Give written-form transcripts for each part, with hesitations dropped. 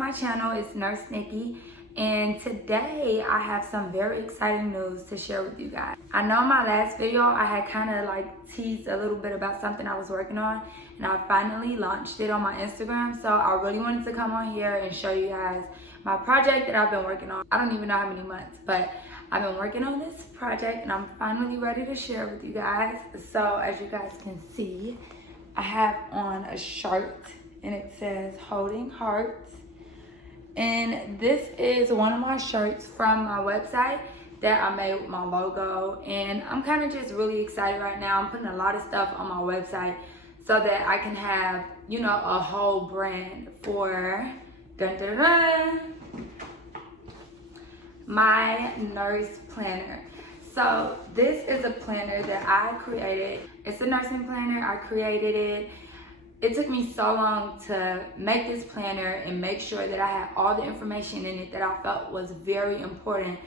my channel. It's Nurse Nikki, and today I have some very exciting news to share with you guys. I know in my last video I had kind of like teased a little bit about something I was working on, and I finally launched it on my Instagram. So I really wanted to come on here and show you guys my project that I've been working on. I don't even know how many months, but I've been working on this project and I'm finally ready to share with you guys. So as you guys can see, I have on a shirt and it says Holding Hearts. And this is one of my shirts from my website that I made with my logo. And I'm kind of just really excited right now. I'm putting a lot of stuff on my website so that I can have, you know, a whole brand for my nurse planner. So this is a planner that I created. It's a nursing planner. I created it. It took me so long to make this planner and make sure that I had all the information in it that I felt was very important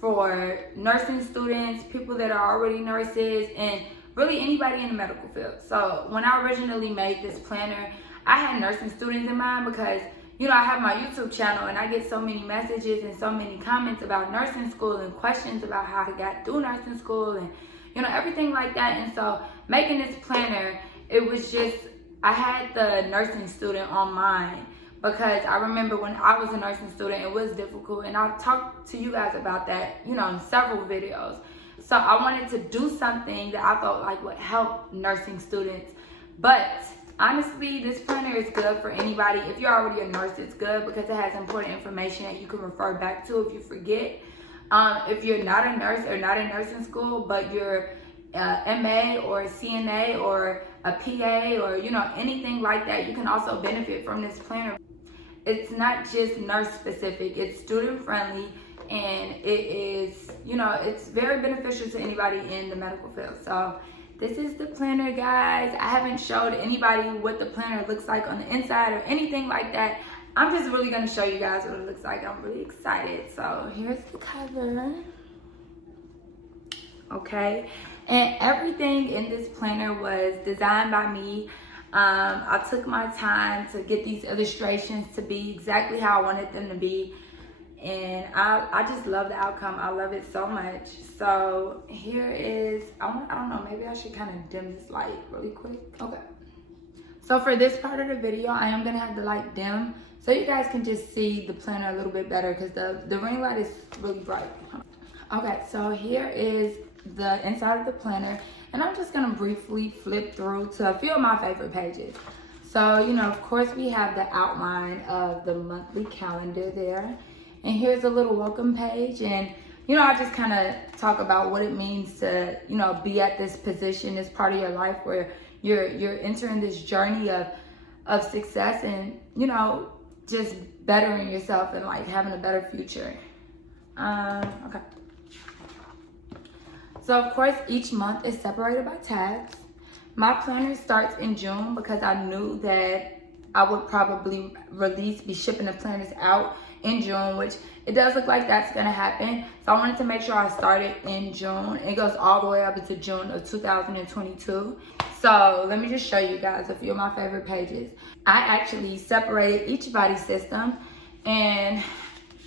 for nursing students, people that are already nurses, and really anybody in the medical field. So when I originally made this planner, I had nursing students in mind because, you know, I have my YouTube channel and I get so many messages and so many comments about nursing school and questions about how I got through nursing school and, you know, everything like that. And so making this planner, it was just, I had the nursing student on mind because I remember when I was a nursing student, it was difficult. And I've talked to you guys about that, you know, in several videos. So I wanted to do something that I felt like would help nursing students. But honestly, this planner is good for anybody. If you're already a nurse, it's good because it has important information that you can refer back to if you forget. If you're not a nurse or not in nursing school, but you're MA or CNA or a PA or, you know, anything like that, you can also benefit from this planner. It's not just nurse specific, it's student friendly, and it is, you know, it's very beneficial to anybody in the medical field. So this is the planner, guys. I haven't showed anybody what the planner looks like on the inside or anything like that. I'm just really gonna show you guys what it looks like. I'm really excited. So here's the cover. Okay, and everything in this planner was designed by me. I took my time to get these illustrations to be exactly how I wanted them to be. And I just love the outcome. I love it so much. So here is, I don't know, maybe I should kind of dim this light really quick. Okay. So for this part of the video, I am gonna have the light dim so you guys can just see the planner a little bit better because the ring light is really bright. Okay, so here is the inside of the planner, and I'm just gonna briefly flip through to a few of my favorite pages. So, you know, of course we have the outline of the monthly calendar there. And here's a little welcome page, and you know, I just kind of talk about what it means to, you know, be at this position, this part of your life where you're entering this journey of success and, you know, just bettering yourself and like having a better future. Okay. So of course each month is separated by tags. My planner starts in June because I knew that I would probably be shipping the planners out in June, which it does look like that's gonna happen. So I wanted to make sure I started in June. It goes all the way up into June of 2022. So let me just show you guys a few of my favorite pages. I actually separated each body system and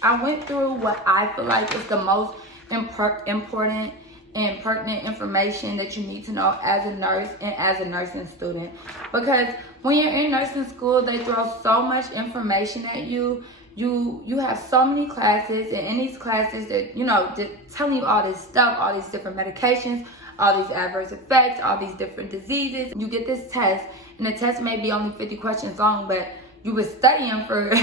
I went through what I feel like is the most important and pertinent information that you need to know as a nurse and as a nursing student. Because when you're in nursing school, they throw so much information at you. You have so many classes, and in these classes that, you know, just telling you all this stuff, all these different medications, all these adverse effects, all these different diseases. You get this test, and the test may be only 50 questions long, but you were studying for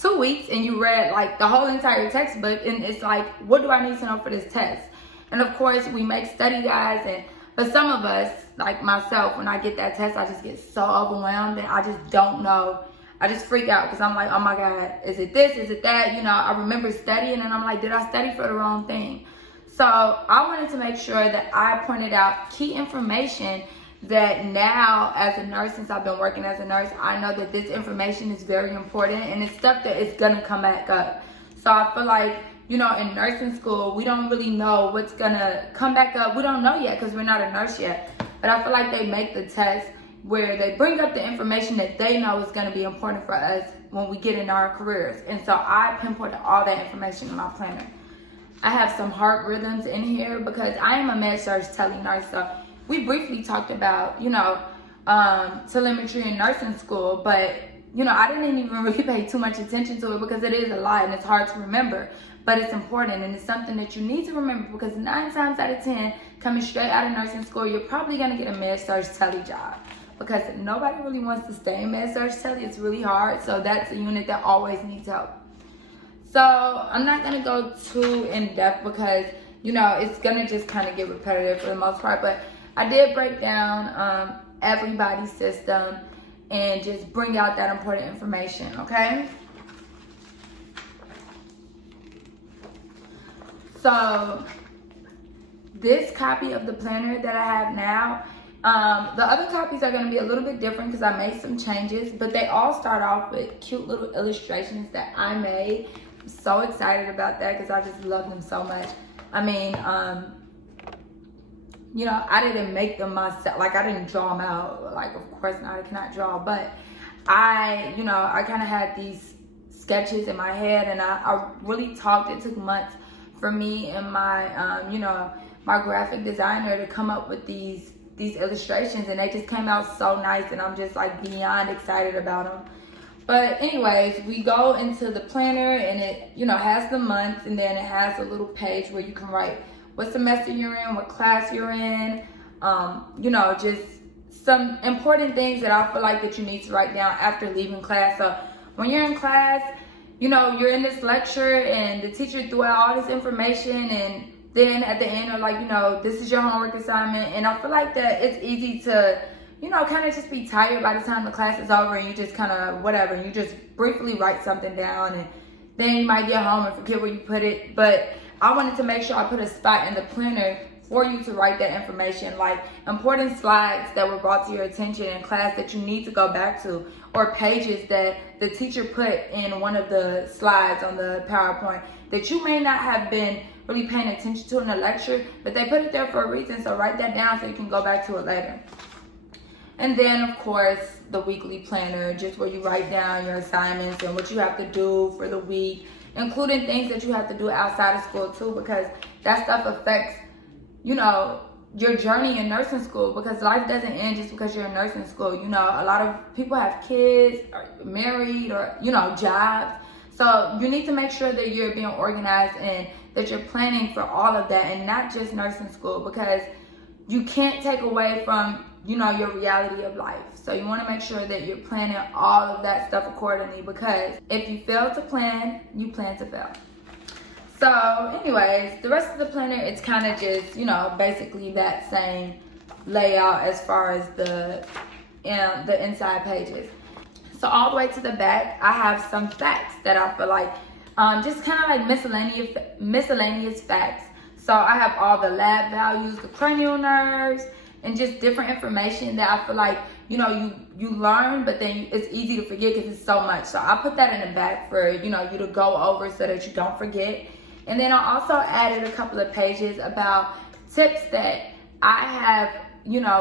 2 weeks and you read like the whole entire textbook, and it's like, what do I need to know for this test? And of course we make study guides, but some of us, like myself, when I get that test, I just get so overwhelmed and I just don't know. I just freak out because I'm like, oh my God, is it this, is it that? You know, I remember studying and I'm like, did I study for the wrong thing? So I wanted to make sure that I pointed out key information that now as a nurse, since I've been working as a nurse, I know that this information is very important and it's stuff that is gonna come back up. So I feel like, you know, in nursing school, we don't really know what's gonna come back up. We don't know yet because we're not a nurse yet. But I feel like they make the test where they bring up the information that they know is gonna be important for us when we get in our careers. And so I pinpointed all that information in my planner. I have some heart rhythms in here because I am a med-surg tele nurse. So we briefly talked about, telemetry in nursing school, but I didn't even really pay too much attention to it because it is a lot and it's hard to remember, but it's important and it's something that you need to remember because 9 times out of 10, coming straight out of nursing school, you're probably gonna get a med-surg tele job because nobody really wants to stay in med-surg tele. It's really hard, so that's a unit that always needs help. So I'm not gonna go too in depth because it's gonna just kind of get repetitive for the most part, but I did break down everybody's system and just bring out that important information, okay? So this copy of the planner that I have now, the other copies are going to be a little bit different because I made some changes, but they all start off with cute little illustrations that I made. I'm so excited about that because I just love them so much. I mean, I didn't make them myself. Like, I didn't draw them out. Like, of course not, I cannot draw, but I kind of had these sketches in my head, and I really talked. It took months for me and my, my graphic designer to come up with these illustrations, and they just came out so nice, and I'm just like beyond excited about them. But anyways, we go into the planner, and it, has the months, and then it has a little page where you can write what semester you're in, what class you're in, just some important things that I feel like that you need to write down after leaving class. So when you're in class, you're in this lecture and the teacher threw out all this information, and then at the end are like, this is your homework assignment. And I feel like that it's easy to, kind of just be tired by the time the class is over, and you just kind of whatever, and you just briefly write something down, and then you might get home and forget where you put it. But I wanted to make sure I put a spot in the planner for you to write that information, like important slides that were brought to your attention in class that you need to go back to, or pages that the teacher put in one of the slides on the PowerPoint that you may not have been really paying attention to in the lecture, but they put it there for a reason. So write that down so you can go back to it later. And then, of course, the weekly planner, just where you write down your assignments and what you have to do for the week, including things that you have to do outside of school too, because that stuff affects, your journey in nursing school, because life doesn't end just because you're in nursing school. A lot of people have kids, or married, or, jobs. So you need to make sure that you're being organized and that you're planning for all of that, and not just nursing school, because you can't take away from, your reality of life. So you want to make sure that you're planning all of that stuff accordingly, because if you fail to plan, you plan to fail. So anyways, the rest of the planner, it's kind of just, basically that same layout as far as the inside pages. So all the way to the back, I have some facts that I feel like, just kind of like miscellaneous facts. So I have all the lab values, the cranial nerves, and just different information that I feel like, you learn, but then it's easy to forget because it's so much. So I put that in the back for, you to go over so that you don't forget. And then I also added a couple of pages about tips that I have,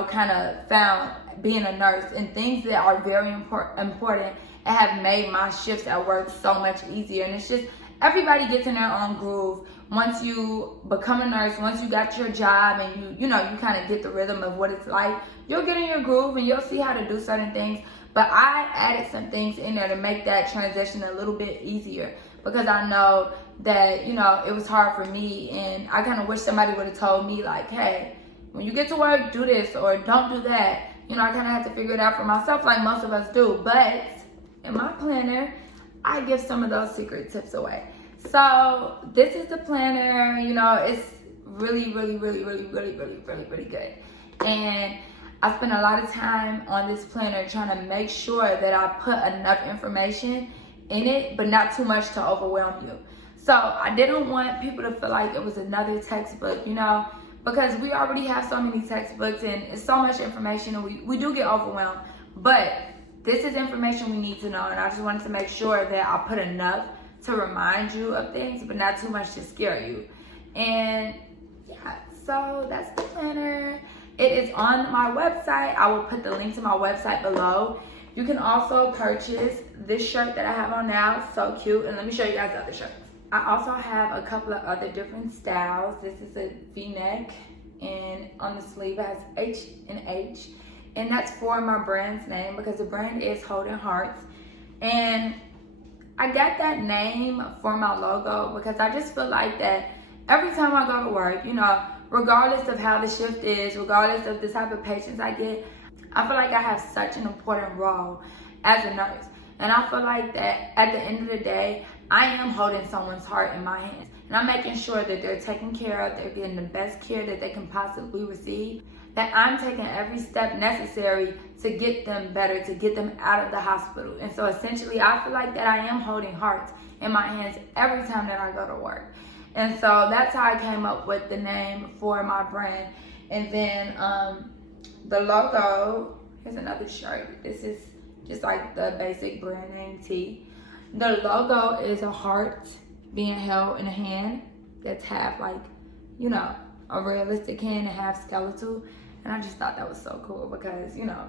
kind of found being a nurse, and things that are very important and have made my shifts at work so much easier. And it's just, everybody gets in their own groove. Once you become a nurse, once you got your job and you kind of get the rhythm of what it's like, you'll get in your groove and you'll see how to do certain things. But I added some things in there to make that transition a little bit easier, because I know that, it was hard for me, and I kind of wish somebody would have told me, like, hey, when you get to work, do this or don't do that. I kind of had to figure it out for myself, like most of us do. But in my planner, I give some of those secret tips away. So this is the planner. It's really, really, really, really, really, really, really, really good. And I spent a lot of time on this planner trying to make sure that I put enough information in it, but not too much to overwhelm you. So I didn't want people to feel like it was another textbook, because we already have so many textbooks and it's so much information, and we do get overwhelmed. But this is information we need to know, and I just wanted to make sure that I put enough to remind you of things, but not too much to scare you. And yeah, so that's the planner. It is on my website. I will put the link to my website below. You can also purchase this shirt that I have on now, so cute. And let me show you guys the other shirts. I also have a couple of other different styles. This is a V-neck, and on the sleeve it has H and H. And that's for my brand's name because the brand is Holding Hearts. And I got that name for my logo because I just feel like that every time I go to work, you know, regardless of how the shift is, regardless of the type of patients I get, I feel like I have such an important role as a nurse. And I feel like that at the end of the day, I am holding someone's heart in my hands. And I'm making sure that they're taken care of, they're getting the best care that they can possibly receive, that I'm taking every step necessary to get them better, to get them out of the hospital. And so essentially, I feel like that I am holding hearts in my hands every time that I go to work. And so that's how I came up with the name for my brand. And then the logo, here's another shirt. This is just like the basic brand name tee. The logo is a heart being held in a hand that's half like, you know, a realistic hand and half skeletal. And I just thought that was so cool because, you know,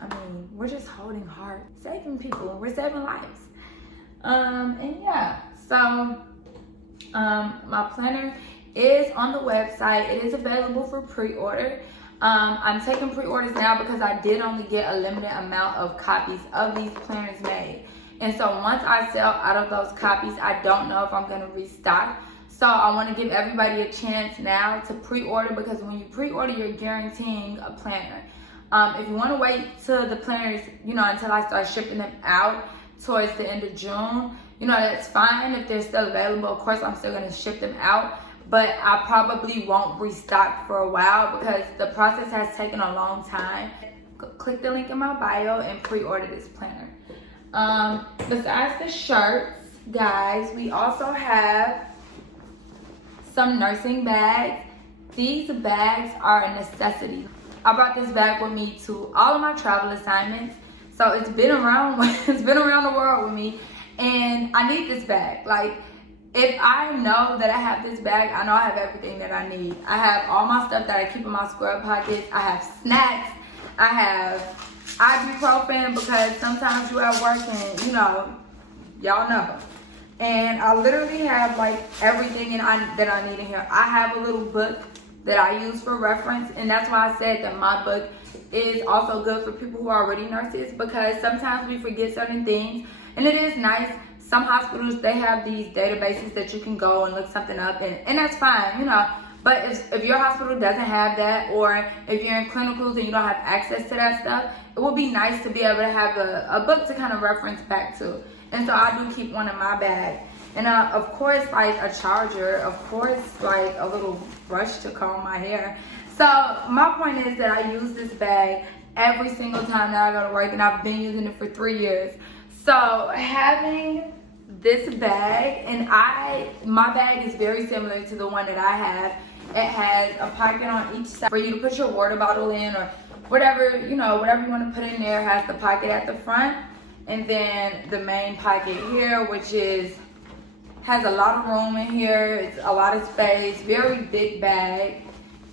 I mean, we're just holding heart, saving people, we're saving lives. And yeah, so my planner is on the website. It is available for pre-order. I'm taking pre-orders now because I did only get a limited amount of copies of these planners made. And so once I sell out of those copies, I don't know if I'm going to restock. So I want to give everybody a chance now to pre-order because when you pre-order, you're guaranteeing a planner. If you want to wait till the planners, you know, until I start shipping them out towards the end of June, you know, that's fine. If they're still available, of course, I'm still going to ship them out. But I probably won't restock for a while because the process has taken a long time. Click the link in my bio and pre-order this planner. Besides the shirts, guys, we also have some nursing bags. These bags are a necessity. I brought this bag with me to all of my travel assignments. So it's been around the world with me, and I need this bag. Like, if I know that I have this bag, I know I have everything that I need. I have all my stuff that I keep in my square pockets. I have snacks. I have ibuprofen because sometimes you at work and, you know, y'all know. And I literally have like everything that I need in here. I have a little book that I use for reference, and that's why I said that my book is also good for people who are already nurses because sometimes we forget certain things, and it is nice. Some hospitals, they have these databases that you can go and look something up, and that's fine, you know. But if your hospital doesn't have that, or if you're in clinicals and you don't have access to that stuff, it would be nice to be able to have a book to kind of reference back to. And so I do keep one in my bag. And of course, like a charger, of course, like a little brush to comb my hair. So my point is that I use this bag every single time that I go to work, and I've been using it for 3 years. So having this bag, and my bag is very similar to the one that I have. It has a pocket on each side for you to put your water bottle in, or whatever, you know, whatever you want to put in there. Has the pocket at the front, and then the main pocket here, which has a lot of room in here. It's a lot of space, very big bag,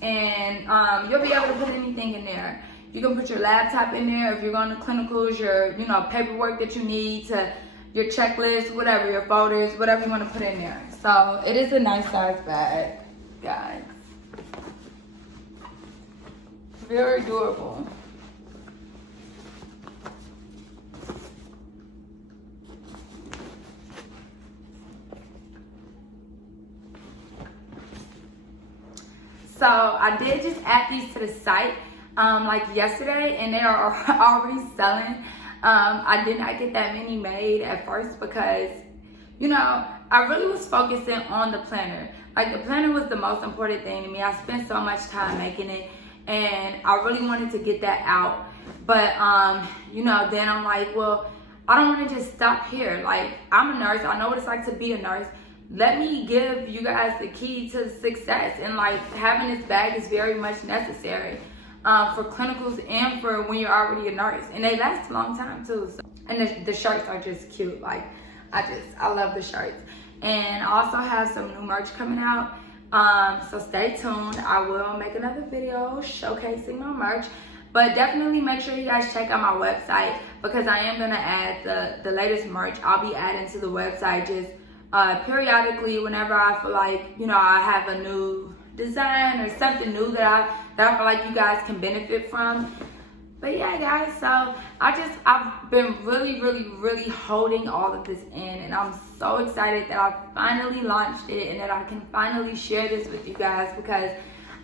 and you'll be able to put anything in there. You can put your laptop in there if you're going to clinicals, your, you know, paperwork that you need, to your checklist, whatever, your folders, whatever you want to put in there. So it is a nice size bag, guys. Very durable. So I did just add these to the site like yesterday, and they are already selling. I did not get that many made at first because, you know, I really was focusing on the planner. Like, the planner was the most important thing to me. I spent so much time making it, and I really wanted to get that out. But, you know, then I'm like, well, I don't want to just stop here. Like, I'm a nurse. I know what it's like to be a nurse. Let me give you guys the key to success. And, like, having this bag is very much necessary for clinicals and for when you're already a nurse. And they last a long time, too. So, and the shirts are just cute. Like, I love the shirts. And I also have some new merch coming out. So stay tuned. I will make another video showcasing my merch. But definitely make sure you guys check out my website, because I am gonna add the latest merch. I'll be adding to the website just periodically whenever I feel like, you know, I have a new design or something new that I feel like you guys can benefit from. But yeah, guys, so I've been really holding all of this in, and I'm so excited that I finally launched it and that I can finally share this with you guys, because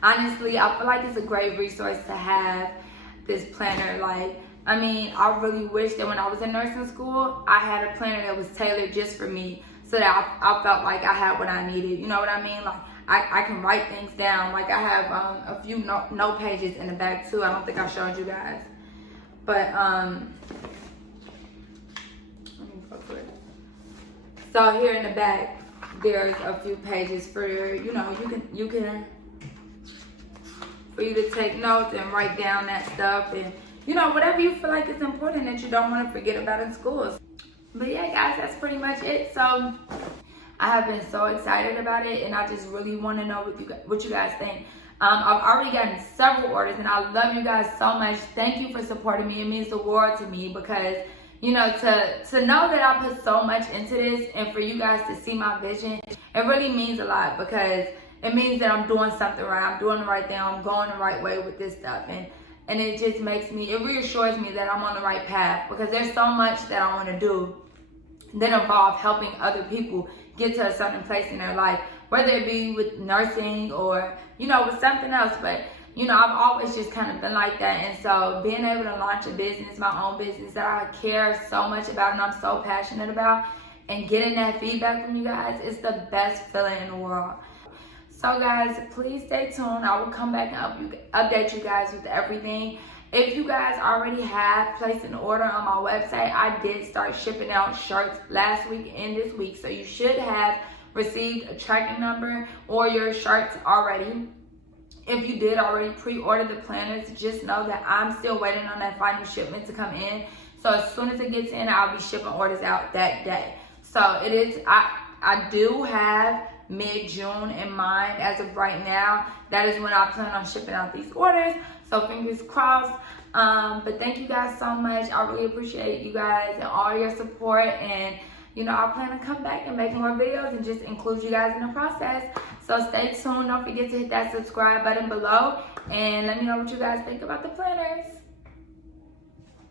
honestly, I feel like it's a great resource to have, this planner. Like, I mean, I really wish that when I was in nursing school, I had a planner that was tailored just for me, so that I felt like I had what I needed. You know what I mean? Like, I can write things down. Like, I have a few note pages in the back too. I don't think I showed you guys. But, let me focus it. So here in the back, there's a few pages for, you know, for you to take notes and write down that stuff, and, you know, whatever you feel like is important that you don't want to forget about in school. But yeah, guys, that's pretty much it. So I have been so excited about it, and I just really want to know what you guys think. I've already gotten several orders, and I love you guys so much. Thank you for supporting me. It means the world to me, because, you know, to know that I put so much into this, and for you guys to see my vision, it really means a lot, because it means that I'm doing something right. I'm doing the right thing. I'm going the right way with this stuff, and it just makes me, it reassures me that I'm on the right path, because there's so much that I want to do that involve helping other people get to a certain place in their life, whether it be with nursing or, you know, with something else. But, you know, I've always just kind of been like that. And so being able to launch a business, my own business that I care so much about and I'm so passionate about, and getting that feedback from you guys is the best feeling in the world. So guys, please stay tuned. I will come back and update you guys with everything. If you guys already have placed an order on my website, I did start shipping out shirts last week and this week. So you should have received a tracking number or your shirts already. If you did already pre-order the planners, just know that I'm still waiting on that final shipment to come in. So as soon as it gets in, I'll be shipping orders out that day. So it is, I do have mid-June in mind as of right now. That is when I plan on shipping out these orders. So fingers crossed. But thank you guys so much. I really appreciate you guys and all your support. And, you know, I plan to come back and make more videos and just include you guys in the process. So stay tuned. Don't forget to hit that subscribe button below. And let me know what you guys think about the planners.